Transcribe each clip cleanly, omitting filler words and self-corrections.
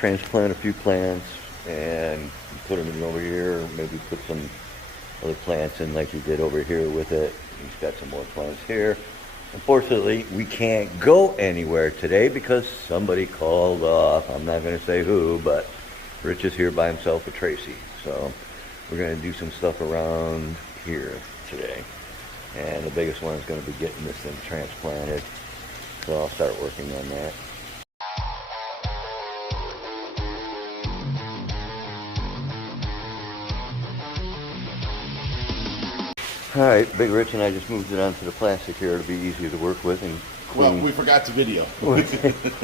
transplant a few plants and put them in over here. Maybe put some other plants in like he did over here with it. He's got some more plants here. Unfortunately, we can't go anywhere today because somebody called off. I'm not going to say who, but Rich is here by himself with Tracy. So we're going to do some stuff around here today. And the biggest one is going to be getting this thing transplanted. So I'll start working on that. Alright, Big Rich and I just moved it onto the plastic here to be easier to work with and clean. Well, we forgot to video.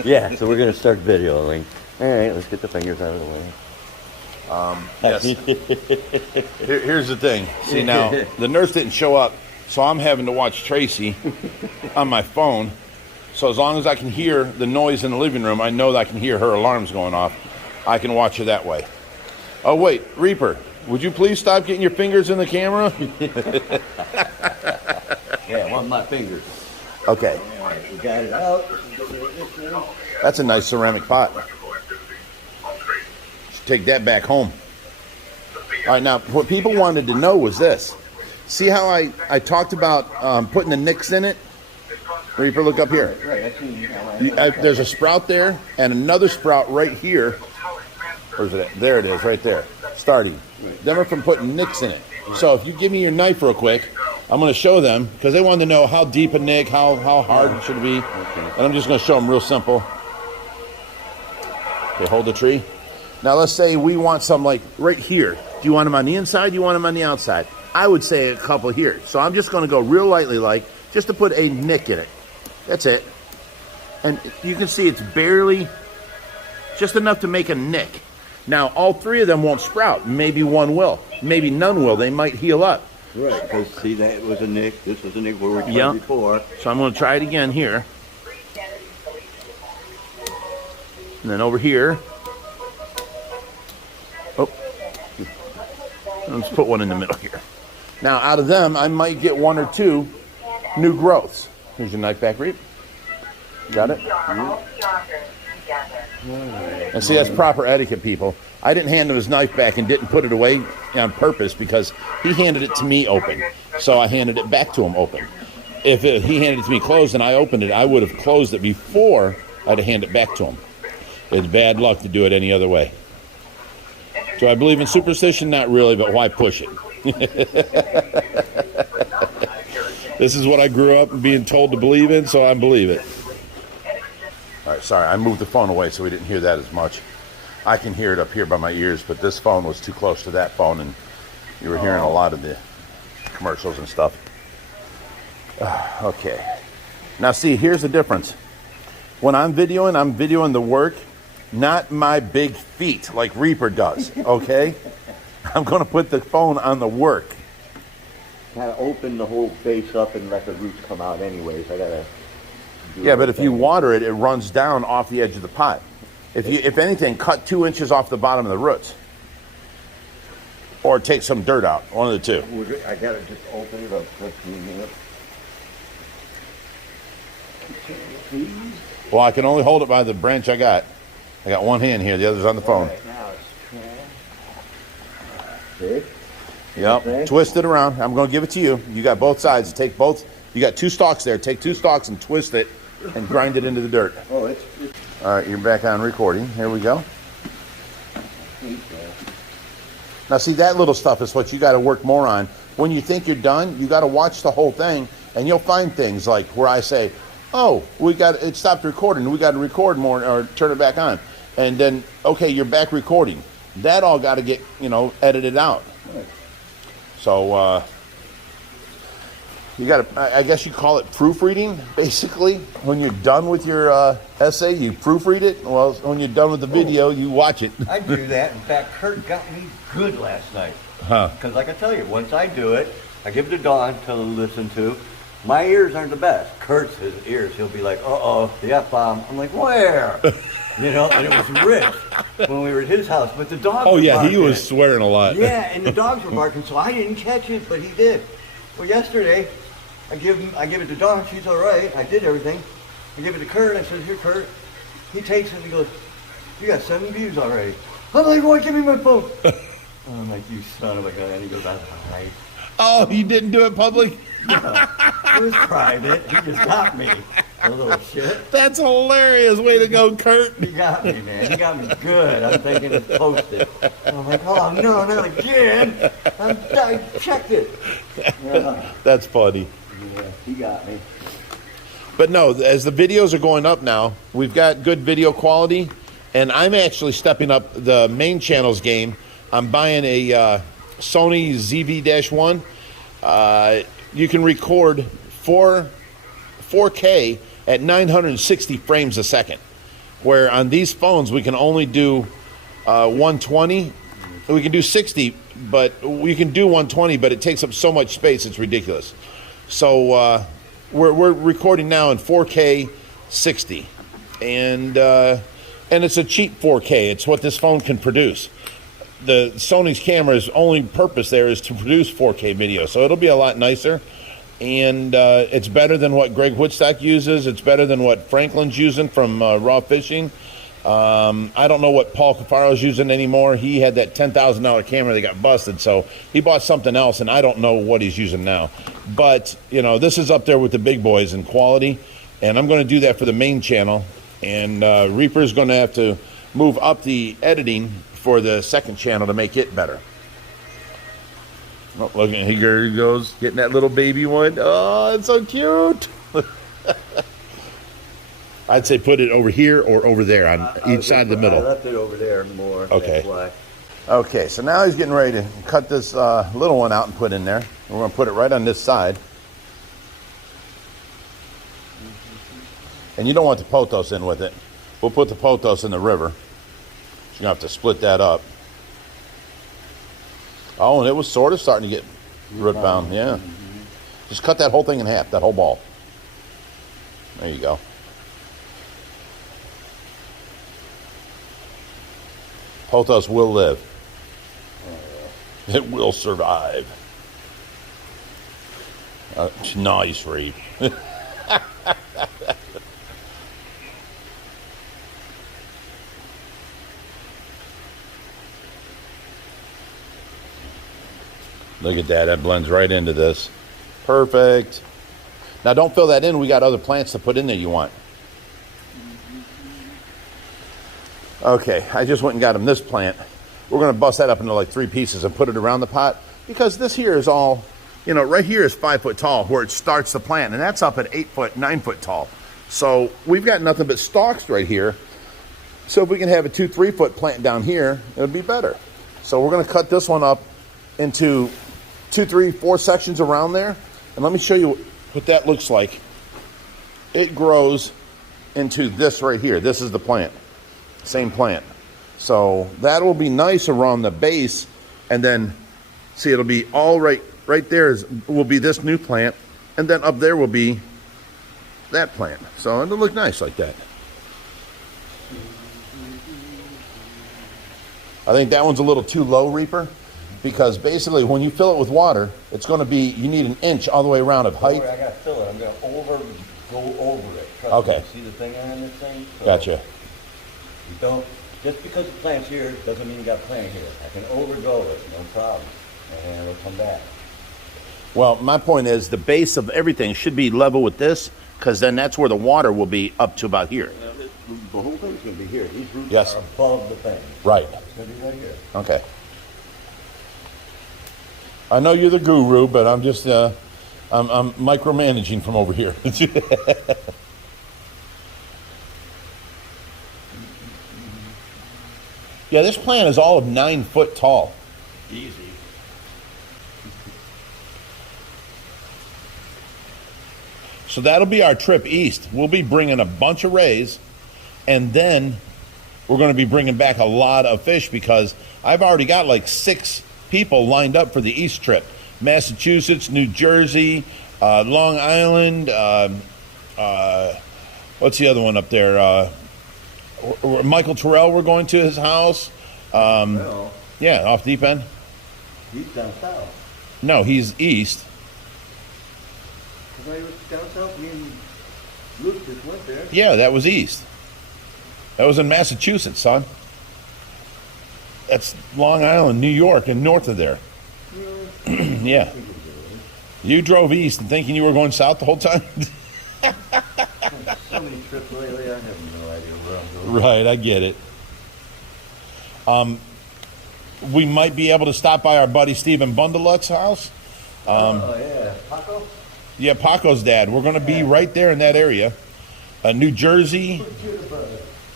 Yeah, so we're going to start videoing. Alright, let's get the fingers out of the way. Yes. Here's the thing. See, now, the nurse didn't show up, so I'm having to watch Tracy on my phone. So as long as I can hear the noise in the living room, I know that I can hear her alarms going off. I can watch her that way. Oh, wait, Reaper. Would you please stop getting your fingers in the camera? Yeah, one of my fingers. Okay. All right, we got it out. That's a nice ceramic pot. Should take that back home. All right, now, what people wanted to know was this. See how I talked about putting the nicks in it? Reaper, look up here. There's a sprout there and another sprout right here. Where's it at? There it is, right there. Starting. Them are from putting nicks in it. So if you give me your knife real quick, I'm going to show them because they wanted to know how deep a nick, how hard it should be. And I'm just going to show them real simple. Okay, hold the tree. Now let's say we want some like right here. Do you want them on the inside? Do you want them on the outside? I would say a couple here. So I'm just going to go real lightly like just to put a nick in it. That's it. And you can see it's barely just enough to make a nick. Now, all three of them won't sprout. Maybe one will. Maybe none will. They might heal up. Right, because see, that was a nick. This was a nick where we tried before. So I'm going to try it again here. And then over here. Oh. Let's put one in the middle here. Now, out of them, I might get one or two new growths. Here's your knife back, Reap. Got it? And see, that's proper etiquette, people. I didn't hand him his knife back and didn't put it away on purpose because he handed it to me open. So I handed it back to him open. If he handed it to me closed and I opened it, I would have closed it before I'd have handed it back to him. It's bad luck to do it any other way. Do I believe in superstition? Not really, but why push it? This is what I grew up being told to believe in, so I believe it. All right, sorry, I moved the phone away so we didn't hear that as much. I can hear it up here by my ears, but this phone was too close to that phone, and you were hearing a lot of the commercials and stuff. Okay. Now, see, here's the difference. When I'm videoing the work, not my big feet like Reaper does, okay? I'm going to put the phone on the work. Kind of open the whole base up and let the roots come out anyways. I got to... Yeah, but if you water it, it runs down off the edge of the pot. If anything, cut 2 inches off the bottom of the roots. Or take some dirt out, one of the two. I gotta just open it up for a few minutes. Well, I can only hold it by the branch I got. I got one hand here, the other's on the phone. Right, now it's Yep, okay. Twist it around. I'm going to give it to you. You got both sides. Take both. You got 2 stalks there. Take 2 stalks and twist it and grind it into the dirt. Oh, it's... All right, you're back on recording. Here we go. Now, see, that little stuff is what you got to work more on. When you think you're done, you got to watch the whole thing, and you'll find things like where I say, oh, it stopped recording. We got to record more or turn it back on. And then, okay, you're back recording. That all got to get, edited out. Right. So, you got to, I guess you call it proofreading, basically. When you're done with your essay, you proofread it. Well, when you're done with the video, you watch it. I do that. In fact, Kurt got me good last night. Huh. Because like I tell you, once I do it, I give it to Dawn to listen to. My ears aren't the best. Kurt's his ears. He'll be like, uh-oh, the F-bomb. I'm like, where? And it was Rich when we were at his house. But the dogs were yeah, he barking. was swearing a lot. Yeah, and the dogs were barking, so I didn't catch it, but he did. Well, yesterday, I give it to Dawn. She's all right. I did everything. I give it to Kurt. I said, here, Kurt. He takes it and he goes, You got 7 views already. I'm like, boy, give me my phone. I'm like, you son of a gun. And he goes, all right. Oh, you didn't do it public? It was private. He just got me. A little shit. That's hilarious. Way to go, Kurt. He got me, man. He got me good. I'm thinking it's posted. And I'm like, oh, no, not again. I checked it. Yeah. That's funny. Yeah, he got me. But no, as the videos are going up now, we've got good video quality, and I'm actually stepping up the main channel's game. I'm buying a Sony ZV-1. You can record 4K at 960 frames a second, where on these phones we can only do 120. We can do 60, but we can do 120, but it takes up so much space, it's ridiculous. So we're recording now in 4K 60, and it's a cheap 4K. It's what this phone can produce. The Sony's camera's only purpose there is to produce 4K video, so it'll be a lot nicer, and it's better than what Greg Woodstock uses. It's better than what Franklin's using from Raw Fishing. I don't know what Paul Cafaro's using anymore. He had that $10,000 camera that got busted, so he bought something else, and I don't know what he's using now. But, you know, this is up there with the big boys in quality, and I'm going to do that for the main channel, and Reaper's going to have to move up the editing for the second channel to make it better. Oh, look, here he goes, getting that little baby one. Oh, it's so cute. I'd say put it over here or over there on each side of the middle. I left it over there more. Okay. That's why. Okay, so now he's getting ready to cut this little one out and put in there. We're going to put it right on this side. And you don't want the pothos in with it. We'll put the pothos in the river. You're going to have to split that up. Oh, and it was sort of starting to get root bound. Yeah. Just cut that whole thing in half, that whole ball. There you go. Pothos will live. It will survive. Nice, Reed. Look at that. That blends right into this. Perfect. Now, don't fill that in. We got other plants to put in there you want. Okay, I just went and got him this plant. We're going to bust that up into like 3 pieces and put it around the pot, because this here is all, you know, right here is 5 foot tall where it starts the plant, and that's up at 8 foot, 9 foot tall. So we've got nothing but stalks right here. So if we can have a 2, 3 foot plant down here, it'll be better. So we're going to cut this one up into 2, 3, 4 sections around there, and let me show you what that looks like. It grows into this right here. This is the plant. Same plant. So that will be nice around the base, and then see, it'll be all right there will be this new plant, and then up there will be that plant. So it'll look nice like that. I think that one's a little too low, Reaper, because basically when you fill it with water, it's going to be, you need an inch all the way around of height. I got to fill it. I'm going to go over it. Trust Okay. me. See the thing on this thing? So Gotcha. You don't, just because the plant's here doesn't mean you got a plant here. I can overgo it, no problem, and it'll come back. Well, my point is the base of everything should be level with this, because then that's where the water will be up to about here. The whole thing's going to be here. These roots Yes. are above the thing. Right. It's going to be right here. Okay. I know you're the guru, but I'm just I'm micromanaging from over here. Yeah, this plant is all of 9 foot tall. Easy. So that'll be our trip east. We'll be bringing a bunch of rays, and then we're going to be bringing back a lot of fish, because I've already got like 6 people lined up for the east trip. Massachusetts, New Jersey, Long Island, what's the other one up there? Michael Terrell, we're going to his house. Well, Yeah, off Deep End. he's down south. No, he's east. Because I was down south, me and Luke just went there. Yeah, that was east. That was in Massachusetts, son. That's Long Island, New York, and north of there. Yeah. You drove east and thinking you were going south the whole time? So many trips lately, I have no idea where I'm going. Right, I get it. We might be able to stop by our buddy Stephen Bundeluck's house. Oh, yeah. Paco? Yeah, Paco's dad. We're going to be right there in that area. New Jersey.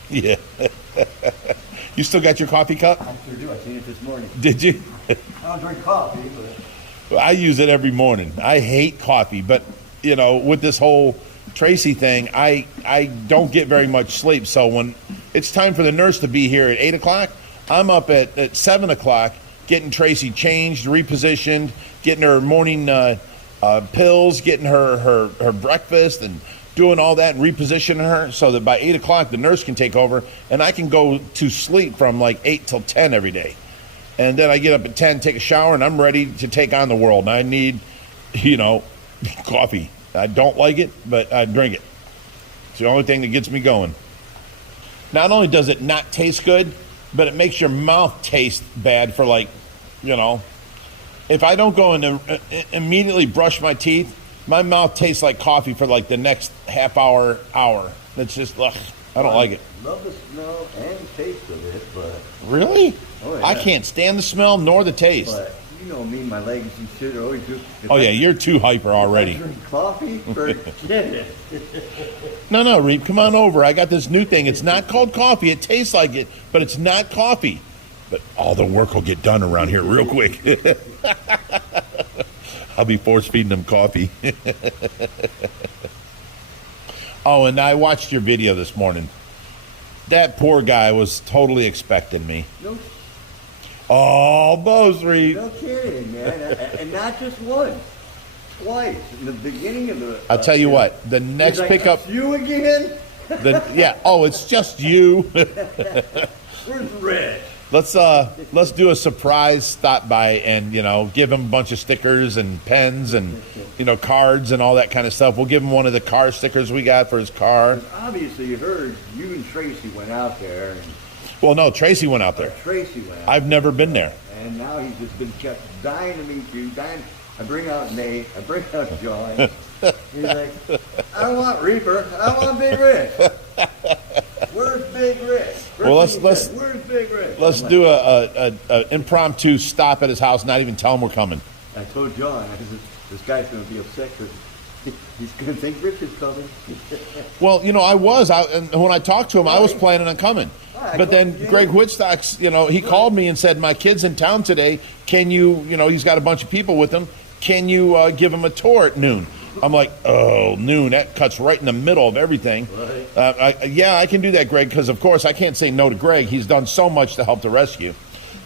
Yeah. You still got your coffee cup? I sure do. I seen it this morning. Did you? I don't drink coffee, but... I use it every morning. I hate coffee, but, you know, with this whole Tracy thing, I don't get very much sleep. So when it's time for the nurse to be here at 8 o'clock, I'm up at 7 o'clock getting Tracy changed, repositioned, getting her morning pills, getting her breakfast, and doing all that and repositioning her so that by 8 o'clock the nurse can take over and I can go to sleep from like 8 till 10 every day. And then I get up at 10, take a shower, and I'm ready to take on the world. And I need, you know, coffee. I don't like it, but I drink it. It's the only thing that gets me going. Not only does it not taste good, but it makes your mouth taste bad for like, you know, if I don't go and immediately brush my teeth, my mouth tastes like coffee for like the next half hour. It's just, ugh, I don't like it. Love the smell and taste of it, but... Really? Oh, yeah. I can't stand the smell nor the taste. But, you know me, my legs and shit are always just... Oh, yeah, you're too hyper already. I drink coffee? Forget it. No, Reep, come on over. I got this new thing. It's not called coffee. It tastes like it, but it's not coffee. But all the work will get done around here real quick. I'll be force-feeding them coffee. Oh, and I watched your video this morning. That poor guy was totally expecting me. No, Almost, Reep. no kidding, man. And not just once. Twice. In the beginning of the... I'll tell you what. The he's next like, pickup... "It's you again? It's just you. Where's Rich? Let's do a surprise stop by and, you know, give him a bunch of stickers and pens and, you know, cards and all that kind of stuff. We'll give him one of the car stickers we got for his car. Obviously, you heard you and Tracy went out there. And Well, no, Tracy went out there. Tracy went out I've never been there. And now he's just been kept dying to meet you. Dying. I bring out Nate. I bring out John. He's like, I don't want Reaper. I want Big Rich. Where's Big Rich? Well, let's Where's Big Rich? let's do a impromptu stop at his house. Not even tell him we're coming. I told John, I said, this guy's going to be upset because he's going to think Rich is coming. Well, you know, and when I talked to him, I was planning on coming. But then Greg Whitstock's, you know, he called me and said, my kid's in town today. Can you, you know, he's got a bunch of people with him. Can you give him a tour at noon? I'm like, oh, noon. That cuts right in the middle of everything. Right. I can do that, Greg, because, of course, I can't say no to Greg. He's done so much to help the rescue.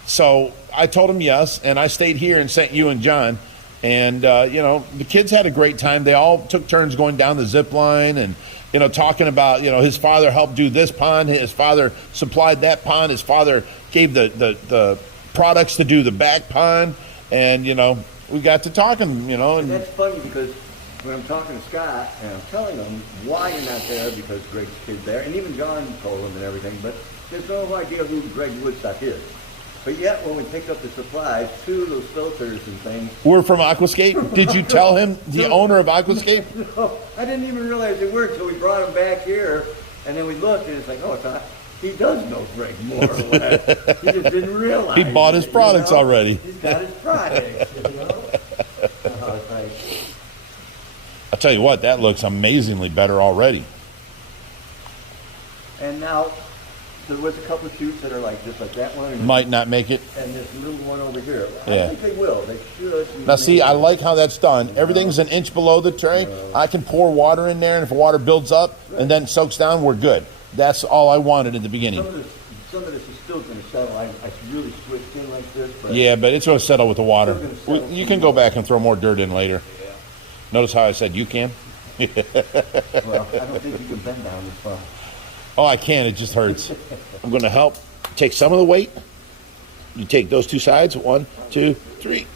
So I told him yes, and I stayed here and sent you and John. And, you know, the kids had a great time. They all took turns going down the zip line and, you know, talking about, you know, his father helped do this pond. His father supplied that pond. His father gave the products to do the back pond. And, you know, we got to talking, you know. And that's funny because when I'm talking to Scott and I'm telling him why you're not there because Greg's kid's there, and even John told him and everything, but there's no idea who Greg Woodstock is. But yet, when we picked up the supplies, 2 of those filters and things... We're from Aquascape? Did you tell him, the owner of Aquascape? No, I didn't even realize they were until we brought him back here, and then we looked, and it's like, oh, it's not... He does know Greg more or less. He just didn't realize. He bought his products already. He's got his products, you know? It's like... I'll tell you what, that looks amazingly better already. And now... There was a couple of shoots that are like just like that one. And might not make it. And this little one over here. Yeah. I think they will. They should. Now see, I like how that's done. Everything's an inch below the tray. I can pour water in there, and if the water builds up and then soaks down, we're good. That's all I wanted in the beginning. Some of this is still going to settle. I really switched in like this. But yeah, but it's going to settle with the water. You can go back and throw more dirt in later. Yeah. Notice how I said you can? Well, I don't think you can bend down this far. Oh, I can. It just hurts. I'm going to help. Take some of the weight. You take those 2 sides. 1, 2, 3.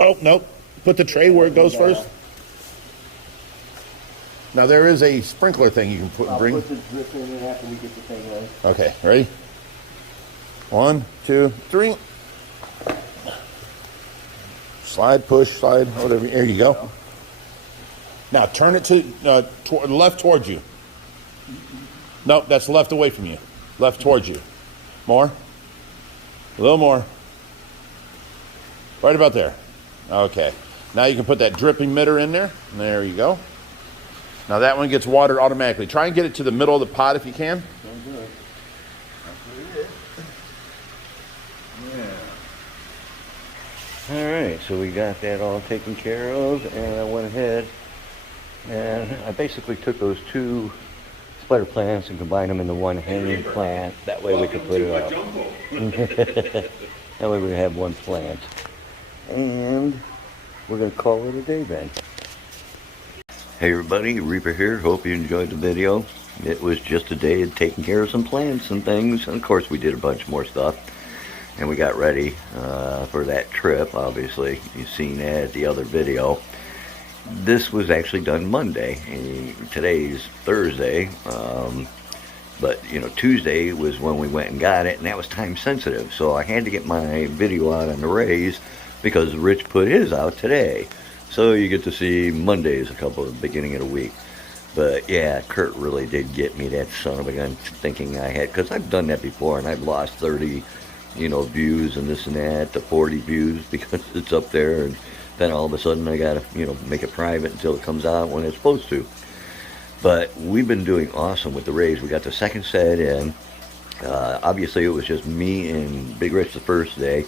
Oh, nope. Put the tray where it goes first. Now there is a sprinkler thing you can put I'll bring. put the drip in it after we get the thing ready. Okay, ready? 1, 2, 3. Slide, push, slide, whatever. There you go. Now turn it to left towards you. Nope, that's left away from you. Left towards you. More. A little more. Right about there. Okay. Now you can put that drip emitter in there. There you go. Now that one gets watered automatically. Try and get it to the middle of the pot if you can. Don't do it. That's what it is. Yeah. All right, so we got that all taken care of, and I went ahead and I basically took those 2 spider plants and combined them into one hanging plant. That way we could put it up. That way we have one plant. And we're going to call it a day then. Hey everybody, Reaper here. Hope you enjoyed the video. It was just a day of taking care of some plants and things. And of course we did a bunch more stuff. And we got ready for that trip, obviously. You've seen that at the other video. This was actually done Monday. Today's Thursday. But, you know, Tuesday was when we went and got it. And that was time sensitive. So I had to get my video out on the rays because Rich put his out today. So you get to see Mondays beginning of the week. But yeah, Kurt really did get me, that son of a gun, thinking I had, because I've done that before and I've lost 30, you know, views and this and that to 40 views because it's up there, and then all of a sudden I gotta, you know, make it private until it comes out when it's supposed to. But we've been doing awesome with the rays. We got the second set in. Obviously it was just me and Big Rich the first day.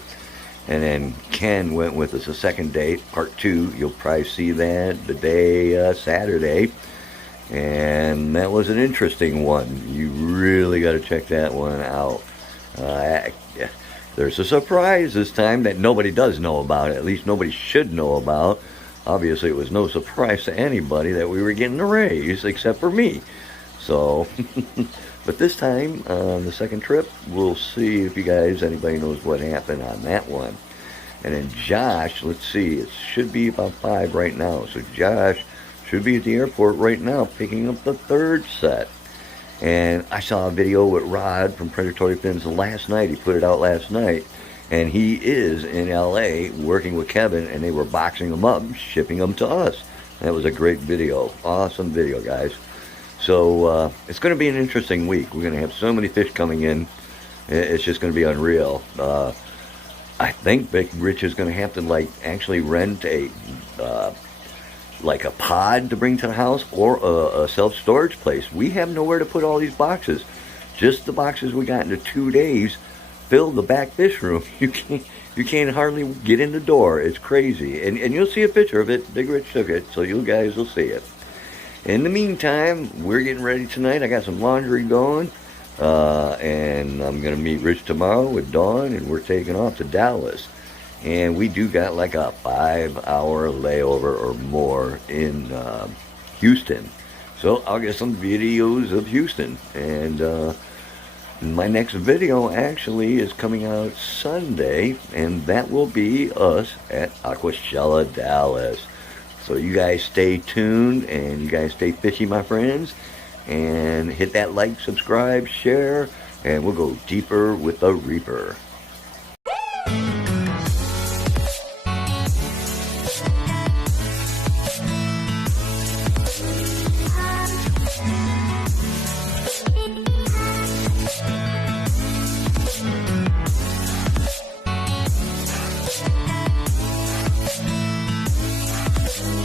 And then Ken went with us the second day, part 2. You'll probably see that the day Saturday. And that was an interesting one. You really got to check that one out. There's a surprise this time that nobody does know about. At least nobody should know about. Obviously, it was no surprise to anybody that we were getting a raise, except for me. So, but this time, on the second trip, we'll see if anybody knows what happened on that one. And then Josh, let's see, it should be about 5 right now. So Josh should be at the airport right now picking up the 3rd set. And I saw a video with Rod from Predatory Fins last night. He put it out last night. And he is in LA working with Kevin, and they were boxing them up, shipping them to us. That was a great video. Awesome video, guys. So it's going to be an interesting week. We're going to have so many fish coming in. It's just going to be unreal. I think Big Rich is going to have to actually rent a pod to bring to the house, or a self-storage place. We have nowhere to put all these boxes. Just the boxes we got in 2 days fill the back fish room. You can't hardly get in the door. It's crazy. And you'll see a picture of it. Big Rich took it, so you guys will see it. In the meantime, we're getting ready tonight. I got some laundry going. And I'm going to meet Rich tomorrow with Dawn, and we're taking off to Dallas. And we do got like a 5-hour layover or more in Houston. So I'll get some videos of Houston. And my next video actually is coming out Sunday, and that will be us at Aquascape, Dallas. So you guys stay tuned, and you guys stay fishy, my friends. And hit that like, subscribe, share, and we'll go deeper with the Reaper.